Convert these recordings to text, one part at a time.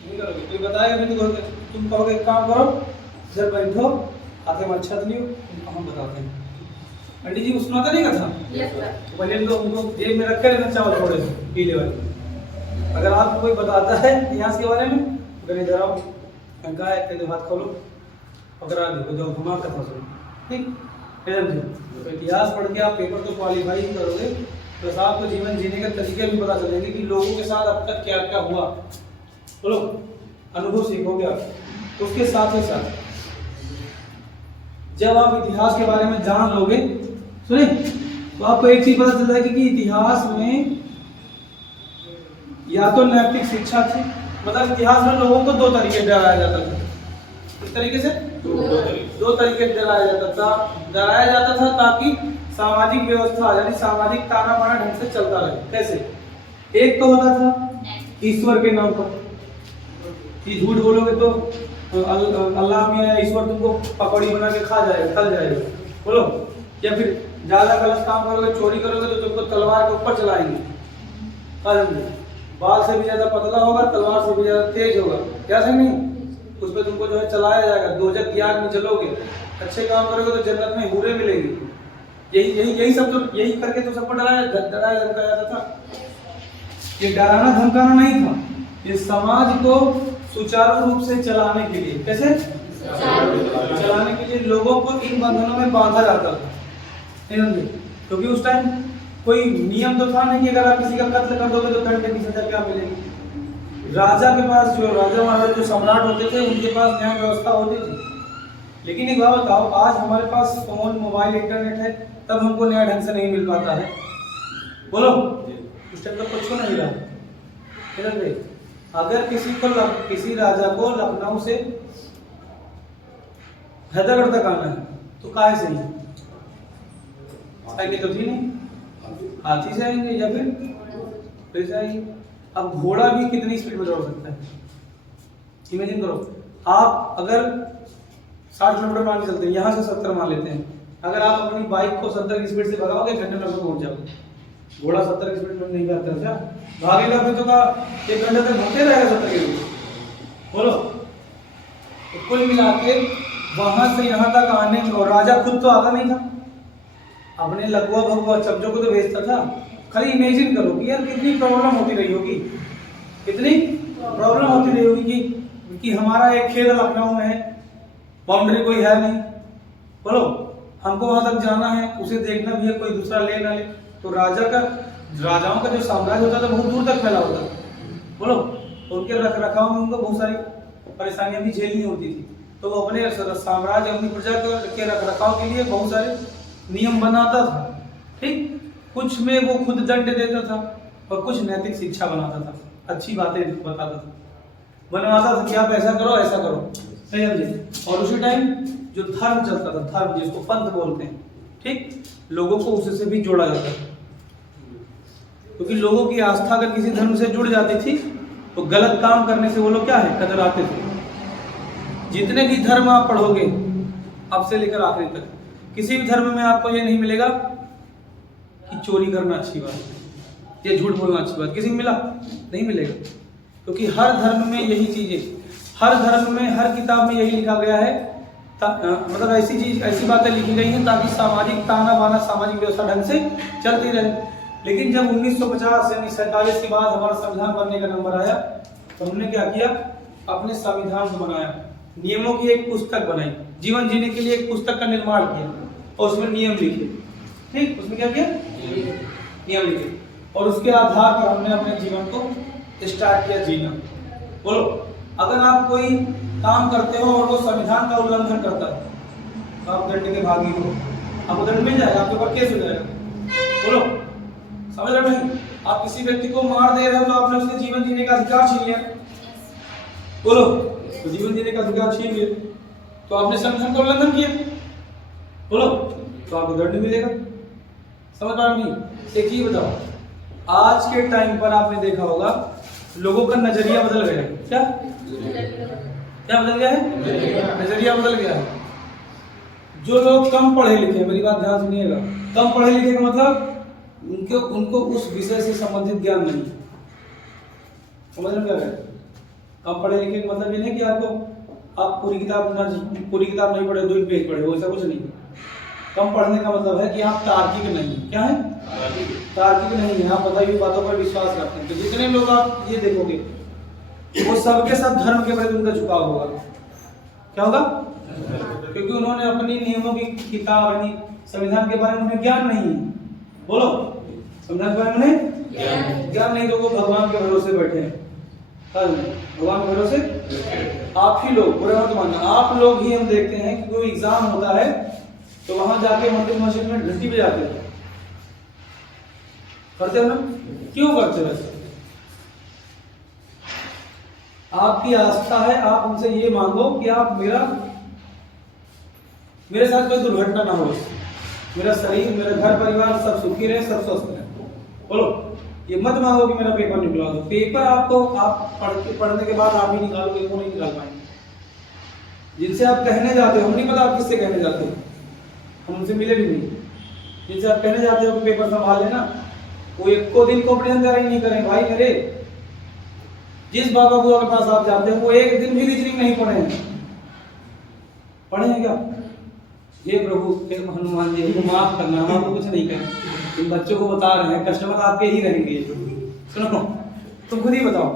नहीं करोगे, कोई बताएगा नहीं तो तुम कहोगे एक काम करो, इधर बैठो, हाथे में अच्छा लियो, तुमको हम बताते हैं। पंडित जी उसमें तो नहीं का था, तो पहले तो उनको जेब में रख कर लेना चावल थोड़े से पीले वाले। अगर आपको कोई बताता है इतिहास के बारे में, अगर इधर आओ, कहा है हाथ खोलो, पकड़ा देखो, जो घुमा कथा सुनो, ठीक है। तो इतिहास पढ़ के आप पेपर तो क्वालिफाई ही करोगे, प्लस आपको जीवन जीने के तरीके भी पता चलेंगे कि लोगों के साथ अब तक क्या क्या हुआ, बोलो अनुभव सीखोगे आप। तो उसके साथ ही साथ जब आप इतिहास के बारे में जान लोगे, सुने, तो आपको एक चीज पता चल जाएगी कि इतिहास में या तो नैतिक शिक्षा थी, मतलब इतिहास में लोगों को दो तरीके डराया जाता था। किस तरीके से? दो तरीके डराया जाता था ताकि सामाजिक व्यवस्था यानी सामाजिक ताना बाना ढंग से चलता रहे। कैसे? एक तो होता था ईश्वर के नाम पर कि झूठ बोलोगे तो अल्लाह मियां ईश्वर तुमको पकौड़ी बना के खा जाएगा, खल जाएगा, बोलो। या फिर ज्यादा गलत काम करोगे, चोरी करोगे तो तुमको तलवार के ऊपर चलाएंगे, बाल से भी ज्यादा पतला होगा, तलवार से भी ज्यादा तेज होगा, क्या समझे, उस पर तुमको जो है चलाया जाएगा, दोजख की आग में जलोगे। अच्छे काम करोगे तो जन्नत में हूरें मिलेगी। यही सब तो यही करके तो सबको डराया धमकाया जाता था। ये डराना धमकाना नहीं था, ये समाज को सुचारू रूप से चलाने के लिए, कैसे चलाने के लिए लोगों को इन बंधनों में बांधा जाता था। क्योंकि उस टाइम कोई नियम तो था नहीं कि अगर आप किसी का कत्ल कर दोगे तो दंड की सजा क्या मिलेगी। राजा के पास जो राजा महाराजा जो सम्राट होते थे उनके पास न्याय व्यवस्था होती थी। लेकिन एक बात बताओ, आज हमारे पास फोन, मोबाइल, इंटरनेट है, तब हमको न्याय ढंग से नहीं मिल पाता है, बोलो। उस टाइम तो कुछ नहीं रहा। अगर किसी राजा को लखनऊ से हैदराबाद तक आना है तो काहे से नहीं, साइकिल तो थी नहीं, हाथी से आएंगे या फिर से आएंगे। अब घोड़ा भी कितनी स्पीड में दौड़ सकता है, इमेजिन करो। आप अगर 60 किलोमीटर मान के चलते हैं, यहाँ से 70 मान लेते हैं, अगर आप अपनी बाइक को 70 की स्पीड से भगाओगे, घंटे में पहुंच जाओगे। घोड़ा 70 की स्पीड में नहीं जाता है, क्या भागेगा फिर तो का 1 घंटे तक भागते रहेगा 70 की स्पीड, बोलो। तो कुल मिला के वहां से यहाँ तक आने में, और राजा खुद तो आता नहीं था, अपने लघुआ भगुआ चमचों को तो भेजता था। खाली इमेजिन करो कि यार कितनी प्रॉब्लम होती रही होगी, कितनी प्रॉब्लम होती रही होगी कि हमारा एक खेत लखनऊ में है, बाउंड्री कोई है नहीं, बोलो, हमको वहां तक जाना है, उसे देखना भी है, कोई दूसरा ले ना ले। तो राजाओं का जो साम्राज्य होता था बहुत दूर तक फैला होता था, बोलो। उनके रख रखाव में उनको बहुत सारी परेशानियां भी झेलनी होती थी। तो वो अपने साम्राज्य, अपनी प्रजा के रख रखाव के लिए बहुत सारे नियम बनाता था, ठीक। कुछ में वो खुद दंड देता था और कुछ नैतिक शिक्षा बनाता था, अच्छी बातें बताता था, बनवाता था कि आप ऐसा करो ऐसा करो, सही समझे। और उसी टाइम जो धर्म चलता था, धर्म जिसको पंथ बोलते हैं, ठीक, लोगों को उससे भी जोड़ा जाता था। क्योंकि लोगों की आस्था अगर किसी धर्म से जुड़ जाती थी तो गलत काम करने से वो लोग क्या है, कतराते थे। जितने भी धर्म आप पढ़ोगे अब से लेकर आखिरी तक, किसी भी धर्म में आपको ये नहीं मिलेगा कि चोरी करना अच्छी बात है, ये झूठ बोलना अच्छी बात, किसी में मिला नहीं मिलेगा। क्योंकि हर धर्म में यही चीजें, हर धर्म में, हर किताब में यही लिखा गया है, मतलब ऐसी बातें लिखी गई हैं ताकि सामाजिक ताना बाना, सामाजिक व्यवस्था ढंग से चलती रहे। लेकिन जब 1950 यानी 47 के बाद हमारा संविधान बनने का नंबर आया, तो हमने क्या किया, अपने संविधान को बनाया, नियमों की एक पुस्तक बनाई, जीवन जीने के लिए एक पुस्तक का निर्माण किया और उसमें नियम लिखे, ठीक। उसमें क्या किया, नियम लिखे, और उसके आधार पर हमने अपने जीवन को स्टार्ट किया जीना, बोलो। अगर आप कोई काम करते हो और वो संविधान का उल्लंघन करता है तो आप दंड के भागी हो, आपको दंड मिल जाएगा, आपके ऊपर केस हो जाएगा, बोलो, समझ रहे नहीं। आप किसी व्यक्ति को मार दे रहे हो तो आपने उसके जीवन जीने का अधिकार छीन लिया, बोलो, तो जीवन जीने का अधिकार छीन लिया तो आपने संविधान का उल्लंघन किया, बोलो, तो आपको दंड मिलेगा। समझ पा रहे नहीं। एक ही बताओ, आज के टाइम पर आपने देखा होगा लोगों का नजरिया बदल गया है, क्या बदल गया है, नजरिया बदल गया है। जो लोग कम पढ़े लिखे, मेरी बात ध्यान सुनिएगा, कम पढ़े लिखे का मतलब उनको उस विषय से संबंधित ज्ञान नहीं, समझ में क्या है, कम पढ़े लिखे का मतलब ये नहीं कि आपको आप पूरी किताब नहीं पढ़े, 2 पेज पढ़े, वो ऐसा कुछ नहीं। कम पढ़ने का मतलब है कि आप तार्किक नहीं है। क्या है? तार्किक नहीं है। आप बताइए बातों पर विश्वास करते हैं। तो जितने लोग आप ये देखोगे वो सबके सब धर्म के प्रति उनका झुकाव होगा। क्या होगा? क्योंकि उन्होंने अपनी नियमों की किताब यानी संविधान के बारे में उन्हें ज्ञान नहीं है। बोलो, संविधान के बारे में उन्हें ज्ञान नहीं, तो वो भगवान के भरोसे बैठे हैं। भगवान के भरोसे आप ही लोग, बुरा मत मानना, आप लोग ही हम देखते हैं कि कोई एग्जाम होता है तो वहां जाके मंदिर मस्जिद में घंटी बजाते हैं। करते हो ना? क्यों करते हो? आपकी आस्था है, आप उनसे ये मांगो कि आप मेरे साथ कोई दुर्घटना ना हो, मेरा शरीर, मेरा घर परिवार सब सुखी रहे, सब स्वस्थ रहे। बोलो, ये मत मांगो कि मेरा पेपर निकला दो। पेपर आपको आप पढ़ने के बाद आप ही निकालोगे, वो नहीं निकाल पाएंगे। जिनसे आप कहने जाते हो, हम नहीं पता आप किससे कहने जाते हो, हम उनसे मिले भी नहीं। जिनसे आप कहने जाते हो कि पेपर संभाल लेना, वो एक को दिन कॉम्पिटिशन तैयारी नहीं करें। भाई मेरे, जिस बाबा बुआ के पास आप जाते हैं वो एक दिन भी रीजनिंग नहीं पढ़े हैं। पढ़े हैं क्या? ये प्रभु हनुमान जी को माफ करना, हम आपको कुछ नहीं कहें, इन बच्चों को बता रहे हैं, कस्टमर आपके ही रहेंगे। सुनो, तुम खुद ही बताओ,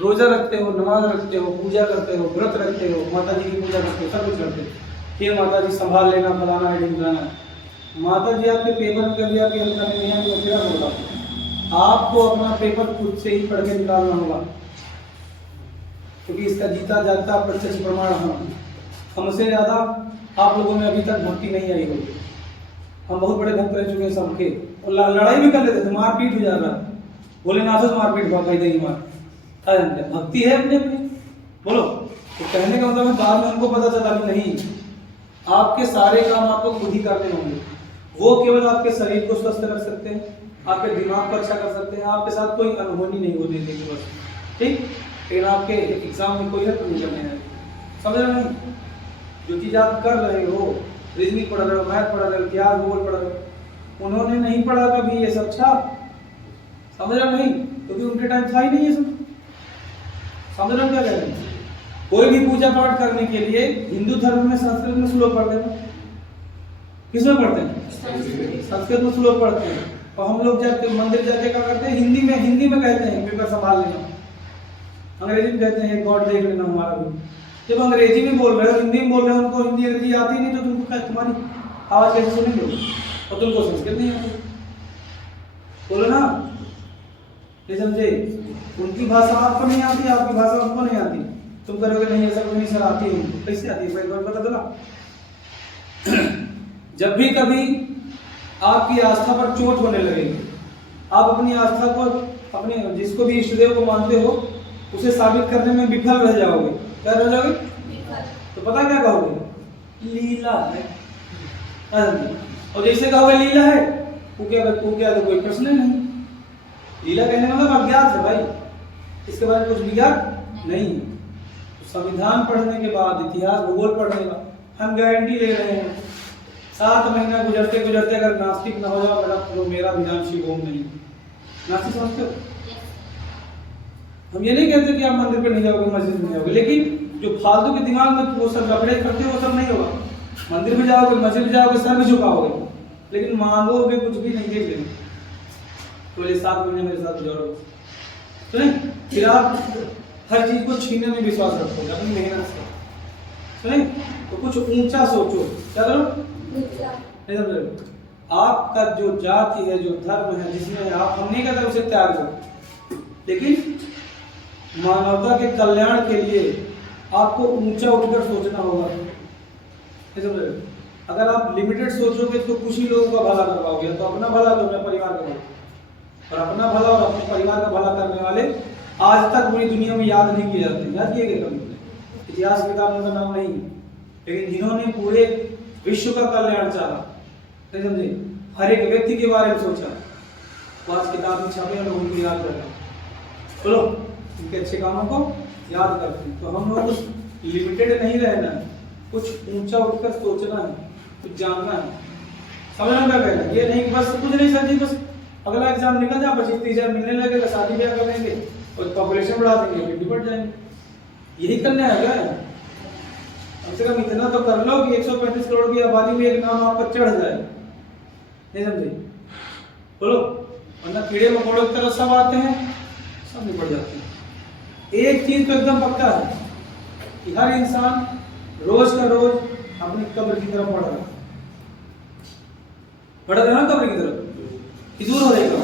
रोजा रखते हो, नमाज रखते हो, पूजा करते हो, व्रत रखते हो, माता जी की पूजा करते हो, सब कुछ करते हो, फिर माता जी संभाल लेना, फलाना है, ढिमकाना है। माता जी आपके पेपर में कभी आपकी हेल्प करने नहीं आती, तो फिर होगा आपको अपना पेपर खुद से ही पढ़ के निकालना होगा, क्योंकि इसका जीता जागता प्रत्यक्ष प्रमाण हमसे ज्यादा आप लोगों में अभी तक भक्ति नहीं आई होगी। हम बहुत बड़े भक्त रह चुके हैं सबके, और लड़ाई भी कर लेते थे, मारपीट हो जा रहा है, भोलेनाथ से मारपीट हुआ, भाई नहीं मार, भक्ति है अपने अपने। बोलो, तो कहने का मतलब बाद में हमको पता चला कि नहीं, आपके सारे काम आपको खुद ही करने होंगे। वो केवल आपके शरीर को स्वस्थ रख सकते हैं, आपके दिमाग को अच्छा कर सकते हैं, आपके साथ कोई अनहोनी नहीं होने देंगे बस, ठीक। लेकिन आपके एग्जाम में कोई हेल्प नहीं करने है, समझ रहे नहीं? जो चीज़ आप कर रहे हो, रीजनिंग पढ़ रहे हो, मैथ पढ़ रहे हो, इतिहास भूगोल पढ़ रहे हो, उन्होंने नहीं पढ़ा कभी ये सब, अच्छा समझ रहे नहीं? क्योंकि उनके टाइम था ही नहीं ये सब। समझ रहे क्या कह रहे हैं? कोई भी पूजा पाठ करने के लिए हिंदू धर्म में संस्कृत में श्लोक पढ़ते हैं, किसमें पढ़ते हैं? संस्कृत में श्लोक पढ़ते हैं। और हम लोग जाके मंदिर जाके क्या करते हैं? हिंदी में कहते हैं पेपर संभाल लेना, अंग्रेजी में कहते हैं गॉड देख लेना हमारा भी। जब अंग्रेजी में बोल रहे हो, हिंदी में बोल रहे हो, उनको हिंदी अंग्रेजी आती नहीं, तो तुमको तुम्हारी आवाज कैसे सुनेंगे? और तुमको संस्कृत नहीं आती, बोलो ना, नहीं समझे? उनकी भाषा आपको नहीं आती, आपकी भाषा उनको नहीं आती, तुम करोगे नहीं ऐसा नहीं सर आती है, कैसे आती है? पता चला? जब भी कभी आपकी आस्था पर चोट होने लगेगी, आप अपनी आस्था को, अपने जिसको भी इष्टदेव को मानते हो, उसे साबित करने में विफल रह जाओगे। क्या रह जाओगे? तो पता क्या कहोगे? लीला है। और जैसे कहोगे लीला है, क्या तो कोई प्रश्न नहीं। लीला कहने का मतलब अज्ञात है भाई, इसके बारे में कुछ ज्ञात नहीं। तो संविधान पढ़ने के बाद, इतिहास भूगोल पढ़ने का हम गारंटी ले रहे हैं, 7 महीना गुजरते गुजरते अगर नास्तिक ना हो जाओ बेटा, तो मेरा विधान शिव ओम नहीं। नास्तिक समझते हो? हम ये नहीं कहते कि आप मंदिर पे नहीं जाओगे, मस्जिद में जाओगे, लेकिन जो फालतू के दिमाग में वो सब लफड़े करते हो वो सब नहीं होगा। मंदिर में जाओगे, मस्जिद में जाओगे, सर में झुकाओगे, लेकिन मांगोगे कुछ भी नहीं देख लेंगे। तो ये 7 महीने मेरे साथ गुजारोगे, तो नहीं, फिर आप हर चीज को छीनने में विश्वास रखोगे अपनी मेहनत से, सुने? तो कुछ ऊंचा सोचो, क्या करो? नहीं समझ रहे? आपका जो जाति है, जो धर्म है, जिसमें आप, हम नहीं कहते उसे त्याग दो, लेकिन मानवता के कल्याण के लिए आपको ऊंचा उठकर सोचना होगा। नहीं समझ रहे? अगर आप लिमिटेड सोचोगे तो कुछ ही लोगों का भला कर पाओगे, तो अपना भला, तो अपने परिवार का भला, और अपना भला और अपने परिवार का भला करने वाले आज तक पूरी दुनिया में याद नहीं किए जाते। याद किए गए कभी? इतिहास किताब में नाम नहीं, लेकिन जिन्होंने पूरे विश्व का कल्याण चाहा, नहीं समझे, हर एक व्यक्ति के बारे में सोचा, वो आज किताब में छपे और उनको याद कर रहे। बोलो, उनके अच्छे कामों को याद करते हैं। तो हम लोग कुछ लिमिटेड नहीं रहना है, कुछ ऊंचा उठकर सोचना है, कुछ जानना है, समझना क्या कहना। ये नहीं बस कुछ नहीं सर जी, बस अगला एग्जाम निकल जाए, 25-30 हज़ार मिलने लगेगा, शादी ब्याह कर लेंगे और पॉपुलेशन बढ़ा देंगे, फिर बढ़ जाएंगे। यही करना है क्या? कम से कम इतना तो कर लो कि 135 करोड़ की आबादी में एक नाम आपका चढ़ जाए, नहीं समझे? बोलो, वरना कीड़े मकोड़ों की तरह सब आते हैं, सब निपट जाते हैं। एक चीज तो एकदम पक्का है कि हर इंसान रोज का रोज अपनी कब्र की तरफ बढ़ रहा है ना, कब्र की तरफ कि दूर हो जाएगा।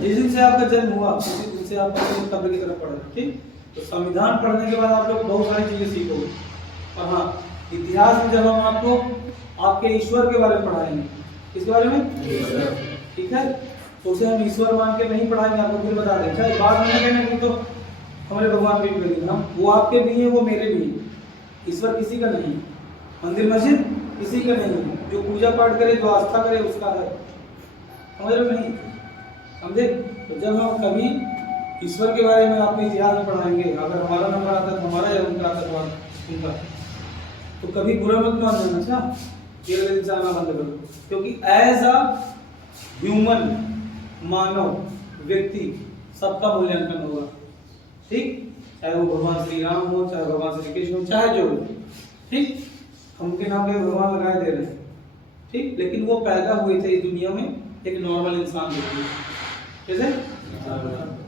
जिस दिन से आपका जन्म हुआ उसी दिन से आप अपनी कब्र की तरफ बढ़ रहे हैं, ठीक? तो संविधान पढ़ने के बाद आप लोग बहुत सारी चीजें सीखोगे। और हाँ, इतिहास में जब हम आपको आपके ईश्वर के बारे में पढ़ाएंगे, किसके बारे में? ठीक है, तो उसे हम ईश्वर मान के नहीं पढ़ाएंगे, आपको फिर बता दें। चाहे बात नहीं कहना कि तो हमारे भगवान भी करेंगे हम, वो आपके भी हैं, वो मेरे भी हैं। ईश्वर किसी का नहीं, मंदिर मस्जिद किसी का नहीं, जो पूजा पाठ करे, जो आस्था करे उसका है, समझ रहे नहीं? समझे? तो जब हम कभी ईश्वर के बारे में आपको इतिहास में पढ़ाएंगे, अगर हमारा नंबर आता है तो हमारा या उनका आता है उनका, तो कभी बुरा मत मान लेना। अच्छा, ये जाना बंद करो, क्योंकि एज अ ह्यूमन, मानव व्यक्ति, सबका मूल्यांकन होगा, ठीक? चाहे वो भगवान श्री राम हो, चाहे भगवान श्री कृष्ण हो, चाहे जो हो, ठीक? हम उनके नाम पे भगवान लगाए दे रहे हैं, ठीक? लेकिन वो पैदा हुए थे इस दुनिया में एक नॉर्मल इंसान के लिए, कैसे?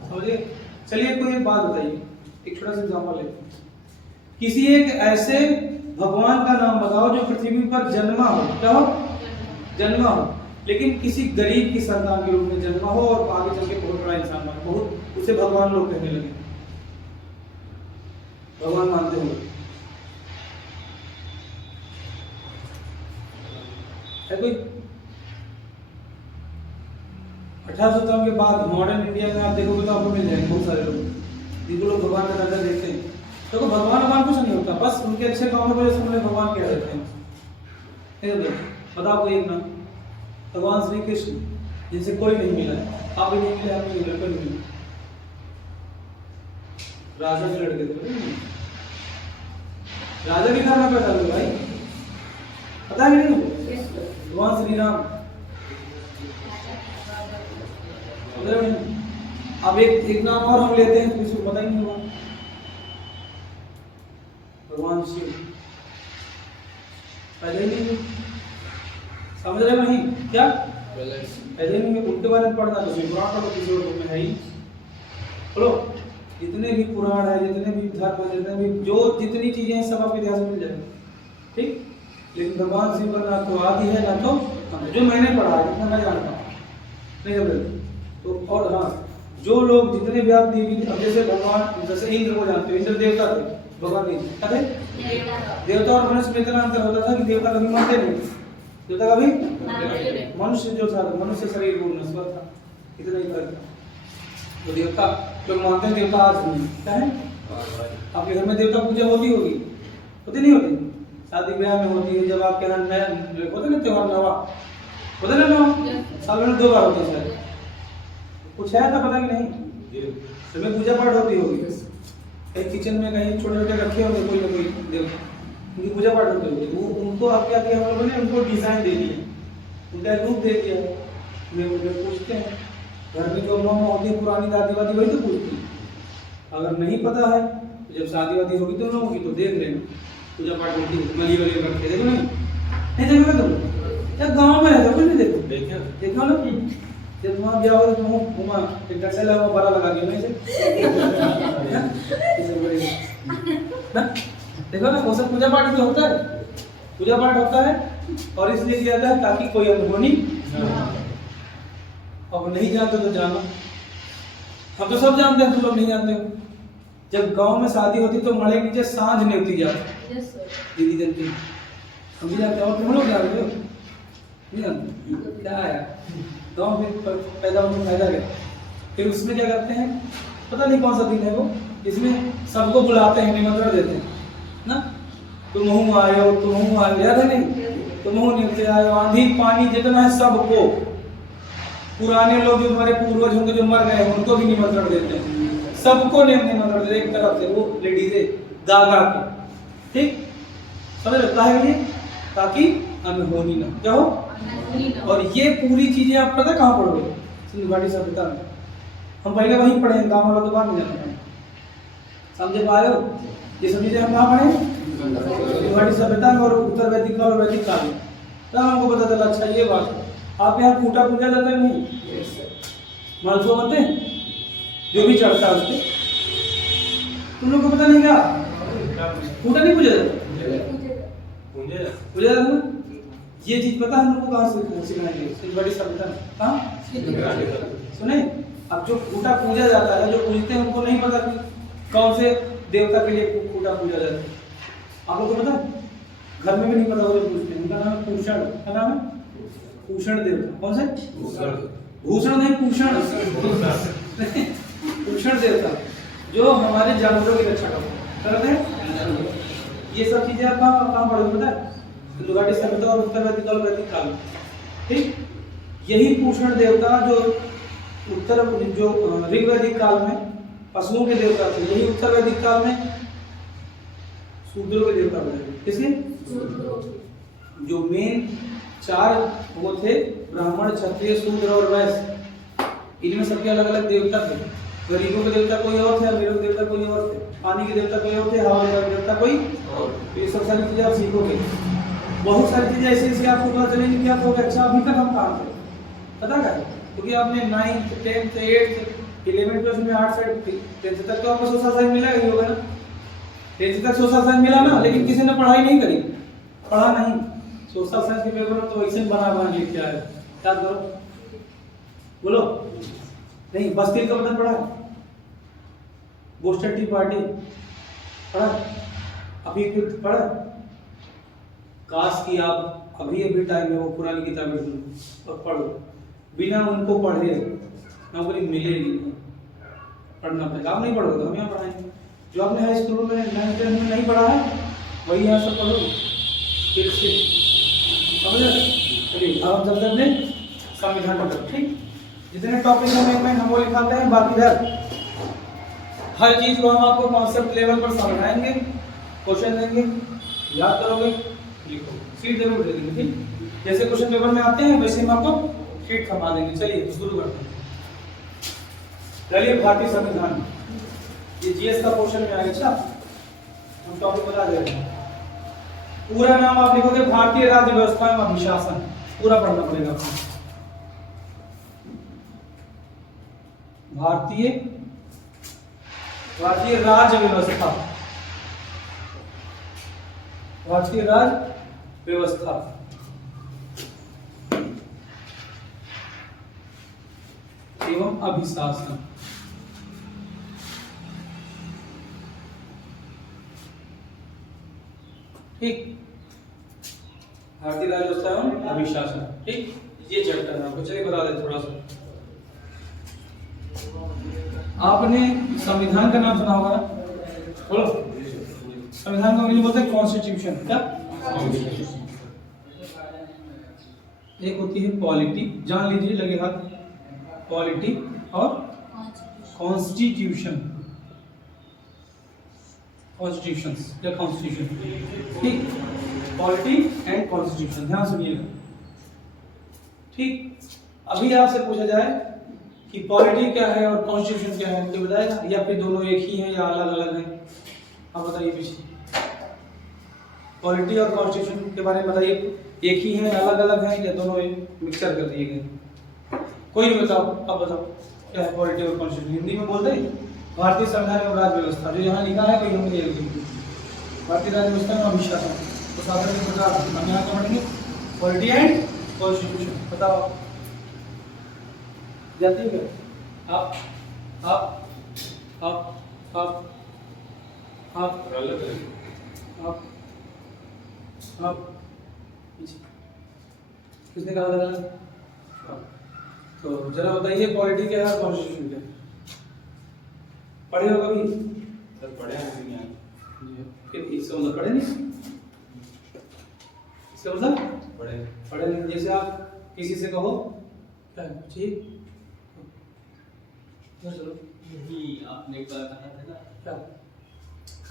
समझिए? चलिए कोई एक बात बताइए, एक छोटा सा एग्जांपल लेते हैं। किसी एक ऐसे भगवान का नाम बताओ जो पृथ्वी पर जन्मा हो, क्या हो? जन्मा हो, लेकिन किसी गरीब की संतान के रूप में जन्मा हो और आगे चल के बहुत बड़ा इंसान बने, बहुत उसे भगवान लोग कहने लगे, भगवान मानते हुए। है कोई? 1817 के बाद मॉडर्न इंडिया में आप देखोगे तो आपको मिल जाएंगे बहुत सारे लोग जिनको लोग भगवान का दर्जा देते हैं। तो भगवान कुछ नहीं होता, बस उनके अच्छे कामों की वजह से उन्हें भगवान कह देते हैं। बताओ कोई एक नाम, भगवान श्री कृष्ण, जिनसे कोई नहीं मिला, आप भी नहीं मिले, हम नहीं मिले, कोई नहीं मिला, राजा के लड़के थे, राजा भी घर में पैदा हुए भाई, पता है नहीं? भगवान श्री राम। अब एक नाम और हम लेते हैं, किसी को पता ही नहीं होगा, भगवान शिव, पहले ही नहीं, समझ रहे नहीं? क्या पहले नहीं? उनके बारे में पढ़ना तो पुराण पढ़ो, किसी और में है ही। बोलो, जितने भी पुराण है, जितने भी धर्म है, जितने भी जो जितनी चीजें हैं, सब आपके इतिहास में मिल जाएंगे, ठीक? लेकिन भगवान शिव का ना तो आदि है, ना तो जो मैंने पढ़ा है, जितना मैं जानता हूँ, नहीं समझे? तो और हाँ, जो लोग जितने भी आप देवी, अब जैसे भगवान, जैसे इंद्र को जानते हो, इंद्र देवता थे, भगवान नहीं थे, देवता और मनुष्य में इतना अंतर होता था कि देवता कभी मरते नहीं, देवता कभी, मनुष्य जो था, मनुष्य शरीर को नस्वर था, इतना ही फर्क था। तो देवता लोग मानते हैं, देवता आज नहीं, क्या है? आपके घर में देवता पूजा होती होगी, होती नहीं होती? शादी ब्याह में होती है, जब आपके यहाँ नया होता ना त्योहार, नवा होता ना, नवा साल में 2 बार होता है शायद, कुछ है था पता कि नहीं? समय पूजा पाठ होती होगी, कहीं किचन में कहीं छोटे छोटे रखे होंगे कोई ना कोई देव, उनकी पूजा पाठ होती होगी। वो उनको आप क्या किया, हम लोगों ने उनको डिजाइन दे दिया, उनका एक रूप दे दिया। वे पूछते हैं, घर में जो अम्मा होती है पुरानी दादी वादी, वही तो पूछती है। अगर नहीं पता है तो जब शादी वादी होगी तो लोगों की, तो देख लेना पूजा पाठ होती है, मली वली रखते, देखो नहीं देखोगे तुम, क्या गाँव में रहते हो, नहीं देखो, देखो ना, जब वहाँ गया हो तो घुमा एक डंडा लगा बड़ा लगा दिया नहीं ना, देखो ना, वो सब पूजा पाठ भी होता है, पूजा पाठ होता है, और इसलिए किया जाता है ताकि कोई अनहोनी अब नहीं जानते तो जानो, हम तो सब जानते हैं, तुम लोग नहीं जानते हो। जब गांव में शादी होती तो मड़े नीचे सांझ नेवती जाती, दीदी जनती, हम भी जानते हैं, और तुम लोग जानते हो नहीं जानते क्या है गाँव में पैदा होने फायदा है। फिर उसमें क्या करते हैं, पता नहीं कौन सा दिन है वो, इसमें सबको बुलाते हैं, निमंत्रण देते हैं ना, तुम हूँ आयो, तुम हूँ आयो, याद है नहीं? तुम हूँ नीचे आयो, आंधी पानी जितना है सबको, पुराने लोग जो हमारे पूर्वज होंगे जो मर गए उनको भी निमंत्रण देते हैं, सबको निमंत्रण देते हैं एक तरफ से, वो लेडीजे गा गा के, ठीक? समझ लगता है ये, ताकि अनहोनी ना, क्या हो? और ये पूरी चीजें आप पता कहाँ पढ़ोगे? सिंधु घाटी सभ्यता में। हम पहले वहीं पढ़े, गाँव वाला तो बात नहीं जानते, समझे पा रहे हो? ये सब चीजें हम कहाँ पढ़े? युगाड़ी सभ्यता में और उत्तर वैदिक काल और वैदिक काल में। तब हमको पता चला अच्छा ये बात है। आप यहाँ खूंटा पूजा जाता है नहीं? मालसो मत जो भी चढ़ता है उसके, तुम लोग को पता नहीं क्या खूंटा नहीं पूजा जाता? पूजा जाता ना? ये चीज पता हम लोग को कहाँ से सिखाएंगे? बड़ी सभ्यता कहाँ सुने। अब जो खूंटा पूजा जाता है, जो पूजते हैं उनको नहीं पता कि कौन से देवता के लिए खूंटा पूजा जाता है। आप लोग को पता है? घर में भी नहीं पता होगा पूछते हैं। उनका नाम है पूषण। क्या नाम है? पूषण देवता। कौन से? भूषण नहीं, पूषण। पूषण देवता जो हमारे जानवरों की रक्षा करते हैं। ये सब चीजें आप कहाँ पढ़ोगे पता है? युगाड़ी सभ्यता और उत्तर वैदिक काल वैदिक काल। ठीक, यही पूषण देवता जो ऋग वैदिक काल में पशुओं के देवता थे, यही उत्तर वैदिक काल में शूद्रों के देवता बने। किसके? जो मेन 4 वो थे, ब्राह्मण, क्षत्रिय, शूद्र और वैश्य। इनमें सबके अलग अलग देवता थे। गरीबों के देवता कोई और थे, अमीरों के देवता कोई और थे, पानी के देवता कोई और थे, हवा के देवता कोई और। तो ये सब सारी चीजें आप सीखोगे। बहुत सारी चीजें ऐसी ऐसी आपको पता चलेंगी कि आप लोग अच्छा अभी तक हम कहाँ थे पता क्या है? क्योंकि आपने 9th 10th 8th 11th 12th में 8 साइड 10th तक तो आपको सोशल साइंस मिला ही होगा ना। 10th तक सोशल साइंस मिला ना, लेकिन किसी ने पढ़ाई नहीं करी, पढ़ा नहीं। सोशल साइंस के पेपर में तो वैसे बना लिख के आया। याद करो, बोलो। नहीं, बस्ती का मतलब पढ़ा, बोस्टन टी पार्टी पढ़ा, अभी पढ़ा। काश कि आप अभी टाइम है वो पुरानी किताबें ढूंढो और पढ़ो। बिना उनको पढ़े नौकरी मिलेगी नहीं। पढ़ना पड़ेगा। आप नहीं पढ़ोगे तो हम यहाँ पढ़ाएंगे। जो आपने हाई स्कूल में 9th 10th में नहीं पढ़ा है वही यहाँ सब पढ़ो फिर से। समझ रहे? चलिए अब हम चलते अपने संविधान पर। ठीक, जितने टॉपिक हम वो लिखाते हैं, बाकी इधर हर चीज को हम आपको कॉन्सेप्ट लेवल पर समझाएंगे, क्वेश्चन देंगे, याद करोगे, लिखो, सीट जरूर दे देंगे। ठीक, जैसे क्वेश्चन पेपर में आते हैं वैसे हम आपको शीट थमा देंगे। चलिए शुरू करते हैं। चलिए, भारतीय संविधान, ये जीएस का क्वेश्चन में आएगा। अच्छा, हम टॉपिक बता दे रहे हैं। पूरा नाम आप लिखोगे भारतीय राज्य व्यवस्था एवं अभिशासन, पूरा पढ़ना पड़ेगा आपको। भारतीय राज्य व्यवस्था, भारतीय राज्य व्यवस्था एवं अभिशासन। ठीक, भारतीय राज्य व्यवस्था एवं अभिशासन। ठीक, ये चैप्टर है आपको। चलिए बता दें थोड़ा सा। आपने संविधान का नाम सुना होगा ना? बोलो। संविधान को इंग्लिश बोलते हैं कॉन्स्टिट्यूशन। क्या? एक होती है पॉलिटी, जान लीजिए, लगे हाथ। पॉलिटी और कॉन्स्टिट्यूशन, कॉन्स्टिट्यूशंस या कॉन्स्टिट्यूशन। ठीक, पॉलिटी एंड कॉन्स्टिट्यूशन, ध्यान सुनिएगा। ठीक, अभी आपसे पूछा जाए कि पॉलिटी क्या है और कॉन्स्टिट्यूशन क्या है, तो बताएगा, या फिर दोनों एक ही हैं या अलग अलग हैं? आप बताइए पीछे। पॉलिटी और कॉन्स्टिट्यूशन के बारे में बताइए, एक ही हैं, अलग अलग हैं, या दोनों मिक्सर कर दिए गए? कोई नहीं बताओ, आप बताओ क्या है पॉलिटी और कॉन्स्टिट्यूशन। हिंदी में बोलते हैं भारतीय संविधान एवं राज्य व्यवस्था, जो यहाँ लिखा है वही हम ये लिखेंगे, भारतीय राज्य व्यवस्था एवं अभिशासन। तो साधारण के प्रकार हम यहाँ क्या पढ़ेंगे? Polity and constitution. बताओ जाती है क्या? आप किसने कहा था? तो जरा बताइए पॉलिटी क्या है, कॉन्स्टिट्यूशन क्या है? पढ़े हो कभी? सर पढ़े हैं। फिर इससे मतलब पढ़े नहीं? इससे मतलब पढ़े नहीं। जैसे आप किसी से कहो क्या है, चलो यही आपने कहा था ना, क्या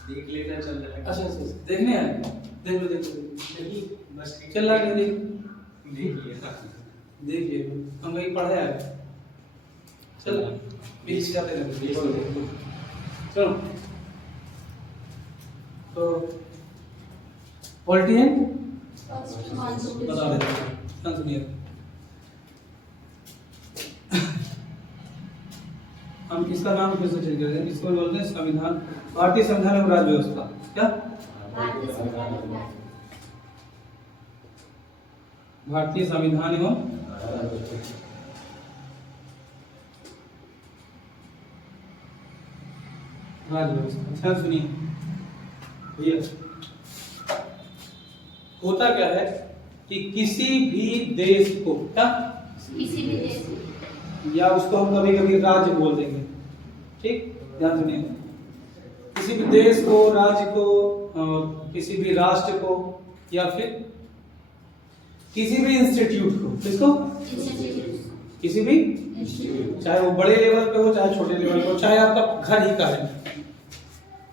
देख लेना चल रहा है। अच्छा, देखने आए, देख लो नहीं बस चल रहा है, देखिए हम वही पढ़े आए। चलो बीच जाते रहते, चलो तो पॉलिटी है First बता constitution. देते हैं। ध्यान सुनिए, हम इसका नाम फिर से चेंज करेंगे। इसको बोलते हैं संविधान, भारतीय संविधान एवं राज्य व्यवस्था। क्या? भारतीय संविधान का भारतीय संविधान एवं राज्य व्यवस्था। ध्यान सुनिए भैया, होता क्या है कि किसी भी देश को क्या, किसी भी देश में या उसको हम कभी कभी राज्य बोल देंगे, ठीक, ध्यान सुनिए, किसी भी देश को, राज्य को, किसी भी राष्ट्र को, या फिर किसी भी इंस्टीट्यूट को, किसको, इंस्टीट्यूट किसी भी, इंस्टीट्यूट चाहे वो बड़े लेवल पे हो, चाहे छोटे लेवल पे हो, चाहे आपका घर ही का है,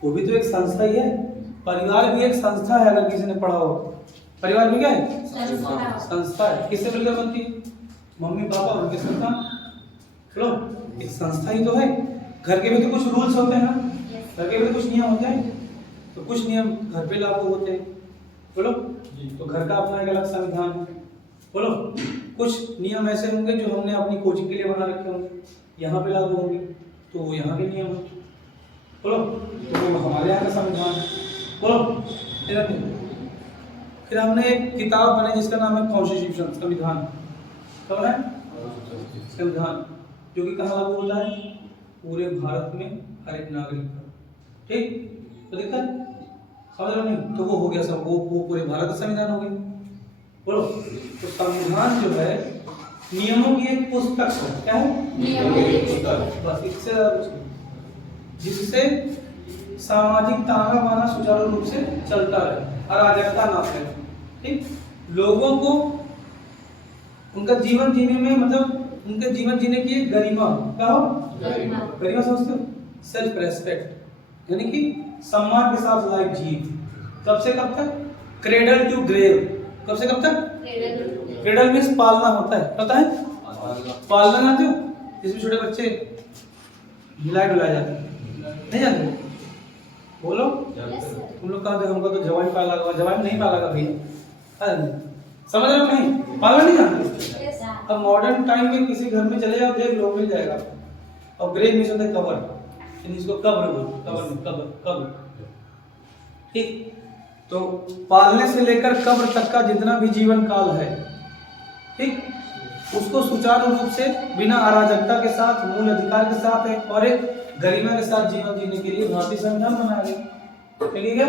वो भी तो एक संस्था ही है। परिवार भी एक संस्था है, अगर किसी ने पढ़ा हो। परिवार भी क्या है? संस्था संस्था है। किससे मिलकर बनती है? मम्मी पापा और उनके संतान। चलो, एक संस्था ही तो है। घर के भी तो कुछ रूल्स होते हैं ना, घर के भी तो कुछ नियम होते हैं, तो कुछ नियम घर पे लागू होते हैं। बोलो, तो घर का अपना एक अलग संविधान है। बोलो, कुछ नियम ऐसे होंगे जो हमने अपनी कोचिंग के लिए बना रखे होंगे, यहाँ पे लागू होंगे, तो वो यहाँ के नियम है। बोलो, तो वो हमारे यहाँ का संविधान है। बोलो, फिर हमने एक किताब बनाई जिसका नाम है कॉन्स्टिट्यूशन, संविधान। क्या है? संविधान, जो कि कहाँ लागू होता है? पूरे भारत में हर एक नागरिक पर। ठीक, तो दिक्कत समझ रहे हो नहीं? तो वो हो गया सब, वो पूरे भारत का संविधान हो गया। बोलो, तो संविधान जो है नियमों की एक पुस्तक है। क्या है? नियमों की पुस्तक। बस, इससे ज्यादा कुछ नहीं। जिससे सामाजिक ताना बाना सुचारू रूप से चलता रहे, अराजकता ना फैले। ठीक, लोगों को उनका जीवन जीने में, मतलब उनके जीवन जीने की एक गरिमा, क्या हो? गरिमा समझते हो? सेल्फ रेस्पेक्ट, यानी कि सम्मान के साथ लाइफ जिए। कब से कब तक? Cradle to grave. कब से कब तक? क्रेडल मीन्स पालना होता है, पता है? पालना जानते हो? जिसमें छोटे बच्चे हिलाए डुलाए जाते हैं, नहीं जानते? बोलो, तुम लोग कहा हमको तो जवान पाला हुआ, जवान नहीं पाला का भैया, समझ रहे हो? नहीं पाला, नहीं जानते। अब मॉडर्न टाइम में किसी घर में चले जाओ, देख लो, मिल जाएगा। और ग्रेव मीन्स होता है कबर, इसको कब्र बोलते, कब्र, कब्र, कब्र। ठीक, तो पालने से लेकर कब्र तक का जितना भी जीवन काल है, ठीक, उसको सुचारू रूप से बिना अराजकता के साथ, मूल अधिकार के साथ है और एक गरिमा के साथ जीवन जीने के लिए भारतीय संविधान बनाया गया। ठीक है?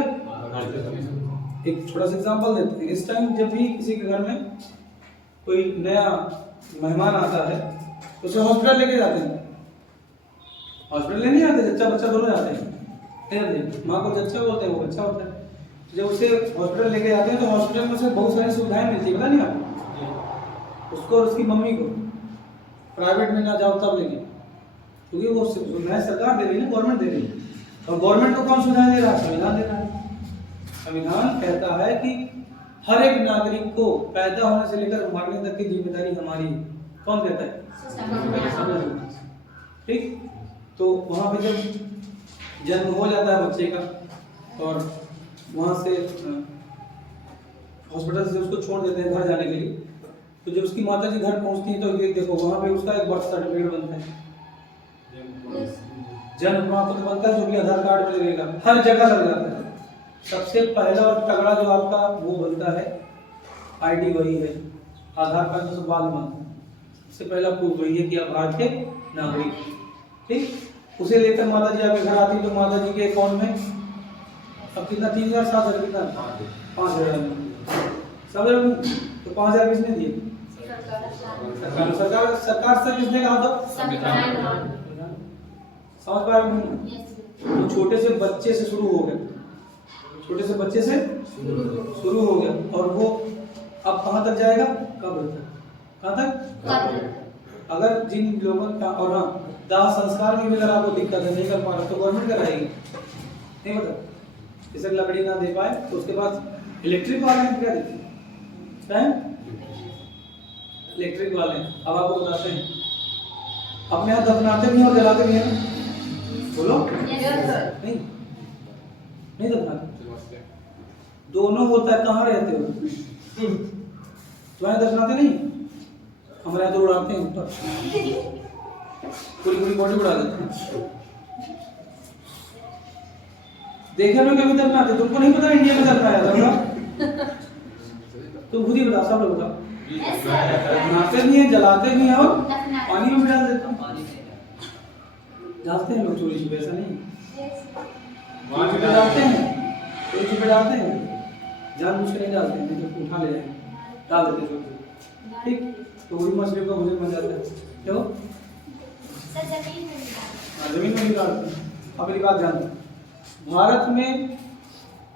एक छोटा सा एग्जांपल देते हैं। इस टाइम जब भी किसी के घर में कोई नया मेहमान आता है तो उसे हॉस्पिटल लेके जाते हैं। हॉस्पिटल ले नहीं आते, जच्चा बच्चा दोनों जाते हैं। माँ को जच्चा बोलते हैं, वो बच्चा होता है। जब उसे हॉस्पिटल लेके जाते हैं तो हॉस्पिटल में उसे बहुत सारी सुविधाएं मिलती है, पता नहीं आपको? उसको और उसकी मम्मी को प्राइवेट में ना जाओ तब लेके, क्योंकि वो सुविधाएं सरकार दे रही है, गवर्नमेंट दे रही है। और गवर्नमेंट को कौन सुविधाएं दे रहा है? संविधान दे रहा है। संविधान कहता है कि हर एक नागरिक को पैदा होने से लेकर मरने तक की जिम्मेदारी हमारी है। कौन कहता है? ठीक, तो वहां पे जब जन्म हो जाता है बच्चे का और वहां से हॉस्पिटल से उसको छोड़ देते हैं घर जाने के लिए, तो जब उसकी माता जी घर पहुंचती है तो ये देखो वहां पे उसका एक बर्थ सर्टिफिकेट बनता है, जन्म प्रमाण पत्र बनता है, जो कि आधार कार्ड में लगेगा, हर जगह लग जाता है। सबसे पहला और तगड़ा जो आपका वो बनता है आईडी, वही है। आधार कार्ड तो बाद में बनता है, सबसे पहला प्रूफ वही है कि आप भारतीय नागरिक। ठीक, उसे लेकर माता जी आपके घर आती है तो माता जी के अकाउंट में अब कितना, 3,000, 7,000, कितना, 5,000 सब। तो 5,000 किसने दिए? सरकार। सरकार से किसने कहा? तो समझ पा रहे हैं? तो छोटे से बच्चे से शुरू हो गया, छोटे से बच्चे से शुरू हो गया, और वो अब कहाँ तक जाएगा? कब्र तक। कहाँ तक? अगर जिन लोगों का, और हाँ, दाह संस्कार में भी अगर आपको दिक्कत है, नहीं कर पा रहा तो गवर्नमेंट कराएगी, नहीं पता? जैसे लकड़ी ना दे पाए तो उसके पास इलेक्ट्रिक वाले हैं, क्या देते हैं? इलेक्ट्रिक वाले। अब आपको बताते हैं, अपने यहाँ दफनाते भी हैं और जलाते भी हैं, बोलो नहीं? नहीं दफनाते? दोनों होता है, कहाँ रहते हो? तुम्हारे दफनाते नहीं? हमारे यहाँ तो उड़ाते हैं ऊपर, पूरी पूरी बॉडी उड़ा देते हैं। देखे लोग कभी दफनाते? तुमको नहीं पता इंडिया में दफनाया था? तुम खुद ही बताओ, सब लोग बताओ। दफनाते भी हैं, जलाते भी हैं और पानी में भी डाल देते हैं। डालते हैं लोग चोरी छुपे, ऐसा नहीं चोरी छुपे डालते हैं, चोरी छुपे डालते हैं, जानबूझ के नहीं डालते हैं, जब उठा ले जाएंगे डाल देते हैं चोरी। ठीक, तो वही मछलियों का भोजन बन जाता है। क्यों? जमीन में भी डालते हैं। अब एक बात जानते हैं, भारत में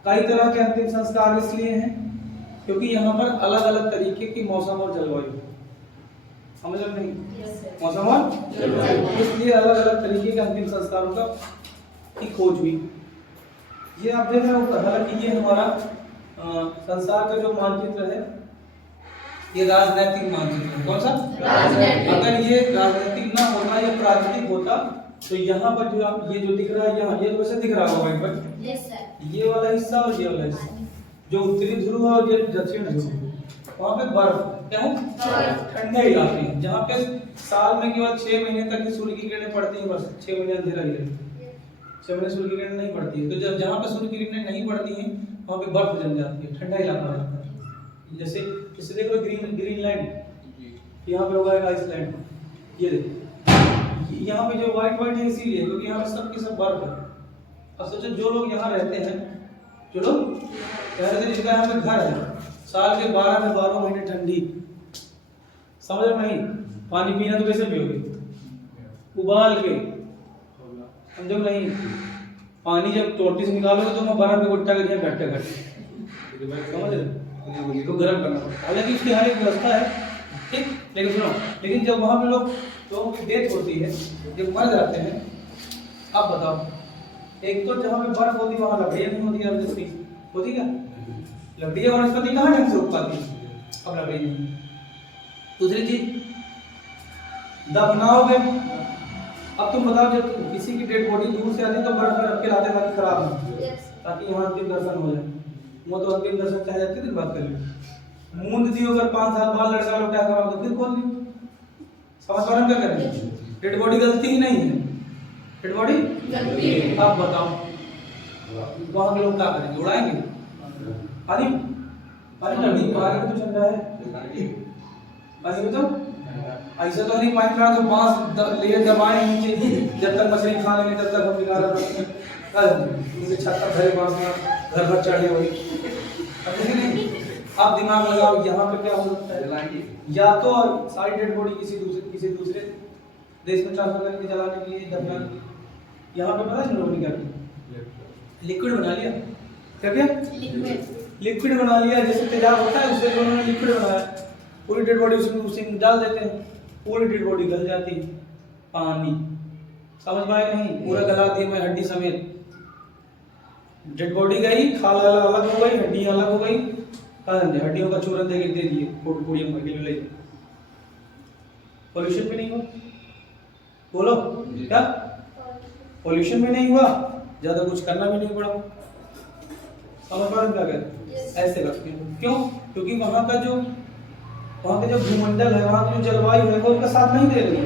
कई तरह के अंतिम संस्कार इसलिए हैं क्योंकि यहाँ पर अलग अलग तरीके की मौसम और जलवायु, समझ रहे नहीं? मौसम और जलवायु, इसलिए अलग अलग तरीके के अंतिम संस्कारों का की खोज हुई। ये आप देख रहे हो, हालांकि ये हमारा संसार का जो मानचित्र है, ये राजनैतिक मानचित्र है। कौन सा? राजनैतिक। अगर ये राजनैतिक ना होना, ये प्राकृतिक होता, तो यहाँ पर जो आप ये जो दिख रहा है, यहाँ ये वैसे दिख रहा होगा एक बार, ये वाला हिस्सा और ये वाला हिस्सा, जो उत्तरी ध्रुव है और ये दक्षिण ध्रुव, वहाँ पे बर्फ क्या है, ठंडे इलाके हैं, जहाँ पे साल में केवल 6 महीने तक ही सूर्य की किरणें पड़ती हैं, बस 6 महीने अंधेरा ही रहता है, 6 महीने सूर्य की किरणें नहीं पड़ती है। तो जब जहाँ पे सूर्य की किरणें नहीं पड़ती हैं, वहाँ पे बर्फ जम जाती है, ठंडा इलाका रहता है। जैसे जैसे देखो ग्रीनलैंड, यहाँ पे होगा आइसलैंड, ये देखो यहाँ पे जो व्हाइट व्हाइट है इसीलिए क्योंकि यहाँ पे सब की सब बर्फ है। अब सोचो जो लोग यहाँ रहते हैं, जो लोग कहते हैं जिनका यहाँ पे घर है, साल के 12 में 12 महीने ठंडी, समझ रहे नहीं? पानी पीना तो कैसे पियोगे? उबाल के, समझो नहीं? पानी जब टोटी से निकालोगे तो मैं बर्फ में गुट्टा करके घट्टे घट्टे, समझ रहे? तो गर्म करना पड़ता है, हालांकि उसकी हर एक व्यवस्था है, ठीक। लेकिन सुनो, लेकिन जब वहाँ पे लोगों की डेथ होती है, जब मर जाते हैं, अब बताओ, एक तो जहाँ पे बर्फ होती है वहाँ लकड़ियाँ नहीं होती, वनस्पति होती क्या? लकड़ियाँ वनस्पति कहाँ ढंग से उग पाती है? अब लकड़ी नहीं। दूसरी चीज, दफनाओगे, अब तुम बताओ जब किसी की डेड बॉडी दूर से आती है तो बर्फ में रख के लाते ताकि खराब ना, ताकि यहाँ अंतिम दर्शन हो जाए। वो तो अंतिम दर्शन चाहे जाती थी, बात कर ली मूंद दी, अगर 5 साल बाद लड़का लोग क्या करा तो फिर खोल दी, समझ पा रहे क्या करें? डेड बॉडी गलती ही नहीं है, डेड बॉडी गलती है। आप बताओ वहाँ के लोग क्या करेंगे? उड़ाएंगे? पानी पानी नहीं, पानी में तो ठंडा है, पानी में तो ऐसा तो नहीं पानी खड़ा तो बांस ले दबाए नीचे, जब तक मछली खा लेंगे तब तक हम निकाल रहे छत पर भरे बांस में घर भर चढ़े हुए। नहीं, आप दिमाग लगाओ, यहाँ पे क्या हो सकता है? या तो सारी डेड बॉडी किसी दूसरे देश में ट्रांसफर करके जलाने के लिए, दफनाने के लिए। यहाँ पे पता है लोगों ने क्या किया? लिक्विड बना लिया। क्या किया? लिक्विड बना लिया, जैसे तेजाब होता है उससे उन्होंने लिक्विड बनाया, पूरी डेड बॉडी उसमें उसी में डाल देते हैं, पूरी डेड बॉडी गल जाती है। पानी, समझ पाए नहीं? पूरा गला दिए में हड्डी समेत, डेड बॉडी गई, खाल अलग हो गई, हड्डी अलग हो गई, हड्डियों का चूरन दे दिए, पूड़ियों में ले। पॉल्यूशन भी नहीं हुआ, बोलो क्या? पॉल्यूशन भी नहीं हुआ, ज्यादा कुछ करना भी नहीं पड़ा, समझ पा रहे क्या कहते? ऐसे करते हैं। क्यों? क्योंकि वहाँ का जो भूमंडल है, वहाँ की जो जलवायु है वो उनका साथ नहीं दे रही।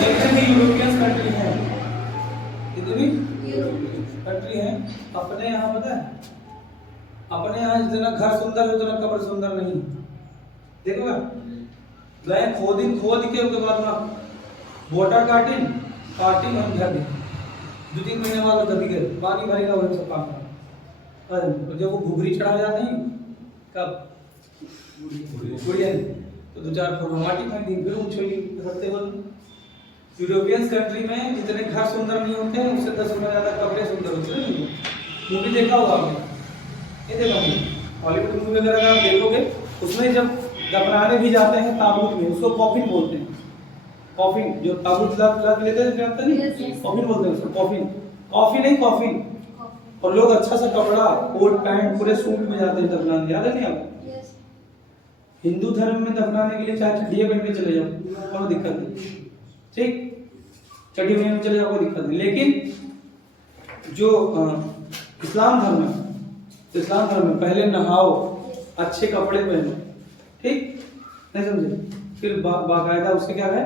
जितने भी यूरोपियन कंट्री हैं, जितने भी कंट्री हैं, अपने यहाँ पता है, अपने यहाँ जितना घर सुंदर है उतना कब्र सुंदर नहीं। देखो गए खोद के उसके बाद ना वोटर काटिन हम घर में 2-3 महीने बाद दबी गए, पानी भरेगा वही सब काम कर। जब वो घुघरी चढ़ा जाते हैं, कब गुड़िया तो 2-4 फुट माटी फेंक दी, फिर उछली रखते बोल। यूरोपियन कंट्री में जितने घर सुंदर नहीं होते हैं, उससे 10 गुना ज्यादा कपड़े सुंदर होते हैं। मूवी देखा होगा आपने, ये देखा हॉलीवुड मूवी वगैरह आप देखोगे, उसमें जब दफनाने भी जाते हैं ताबूत में, उसको कॉफिन बोलते हैं। कॉफिन जो ताबूत लग लेते हैं, कॉफिन बोलते हैं उसको, कॉफिन, कॉफी नहीं कॉफिन। और लोग अच्छा सा कपड़ा, कोट पैंट, पूरे सूट में जाते हैं दफनाने, याद है नहीं आपको? हिंदू धर्म में दफनाने के लिए चाहे चड्डियां पहन के चले जाओ, कोई दिक्कत नहीं, ठीक, चड्डी पहन के चले जाओ, कोई दिक्कत नहीं। लेकिन जो इस्लाम धर्म में पहले नहाओ, अच्छे कपड़े पहनो, ठीक नहीं समझे, फिर बाकायदा उसके क्या है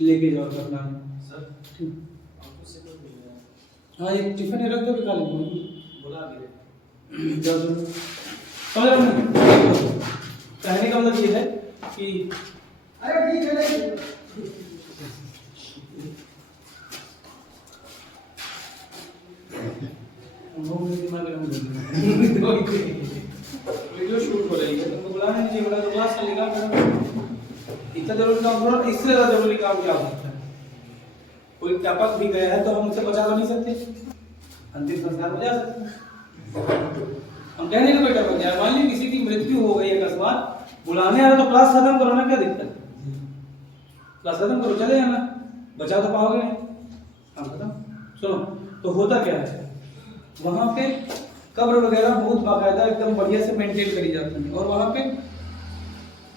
लेके जाओ अपना। सर ठीक, आपको से तो मिल रहा है। हाँ ये टिफिन रख दो, निकाल लो। बुला भी रहे। जाओ जाओ। समझ रहे हो? कहने का मतलब ये है कि अरे ठीक है वीडियो शूट हो रही है, तुमको बुलाना नहीं चाहिए, तो क्लास चलेगा। इतना जरूरी काम थोड़ा, इससे ज्यादा जरूरी काम क्या हो सकता है? कोई टपक भी गया है तो हम उसे बचा नहीं सकते, अंतिम संस्कार बचा सकते हैं। हम कहने का कोई टपक गया, मान लीजिए किसी की मृत्यु हो गई अकस्मात, बुलाने आ रहा तो क्लास खत्म करो ना, क्या दिक्कत है? क्लास खत्म करो, चले जाना, बचा तो पाओगे नहीं। हम खत्म। सुनो, तो होता क्या है वहां पे, कब्र वगैरह बहुत बाकायदा एकदम बढ़िया से मेंटेन करी जाती है, और वहां पे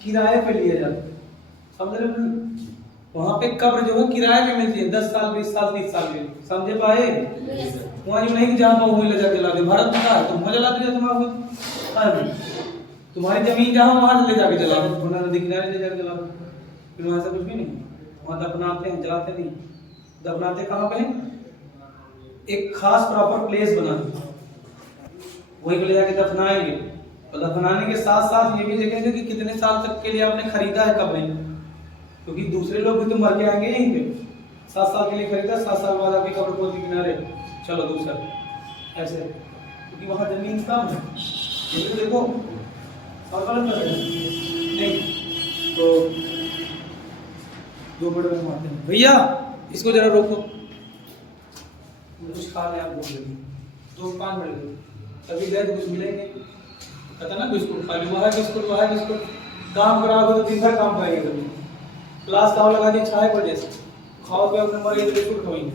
किराए पे लिए जाते हैं। समझ रहे हो? वहां पे कब्र जो है किराए पे मिलती है, 10 साल 20 साल 30 साल में। समझे पाए? वहां जो नहीं जहाँ पाओ वहीं ले जाके जला दे। भारत में कहा तुम वहां जला दिया, तुम्हारी जमीन जहाँ वहां ले जाके जला दो, वरना नदी किनारे ले जाके जला दो। फिर वहां ऐसा कुछ भी नहीं, वहां दफनाते हैं, जलाते नहीं। दफनाते कहाँ पे? एक खास प्रॉपर प्लेस बना दो, वहीं पे ले जाके दफनाएंगे। और दफनाने के साथ साथ ये भी देखेंगे कि कितने साल तक के लिए आपने खरीदा है कब्रें, क्योंकि दूसरे लोग भी तो मर के आएंगे यहीं पे। 7 साल के लिए खरीदा, 7 साल बाद आपकी कब्र खोद के किनारे, चलो दूसरा, ऐसे, क्योंकि वहां जमीन कम है। ये तो देखो सवाल कर रहे हैं नहीं तो 2 मिनट में मारते हैं। भैया इसको जरा रोको, कुछ खा लें आप, भूख लगी, 2-5 मिनट तभी गए तो कुछ मिलेंगे। कहता ना बिस्कुट खा लो, वह है बिस्कुट, काम कराओगे तो दिन भर काम करेंगे। कभी क्लास दाव लगा दी 6 बजे से, खाओ पे अपने मरे बिस्कुट खाएंगे।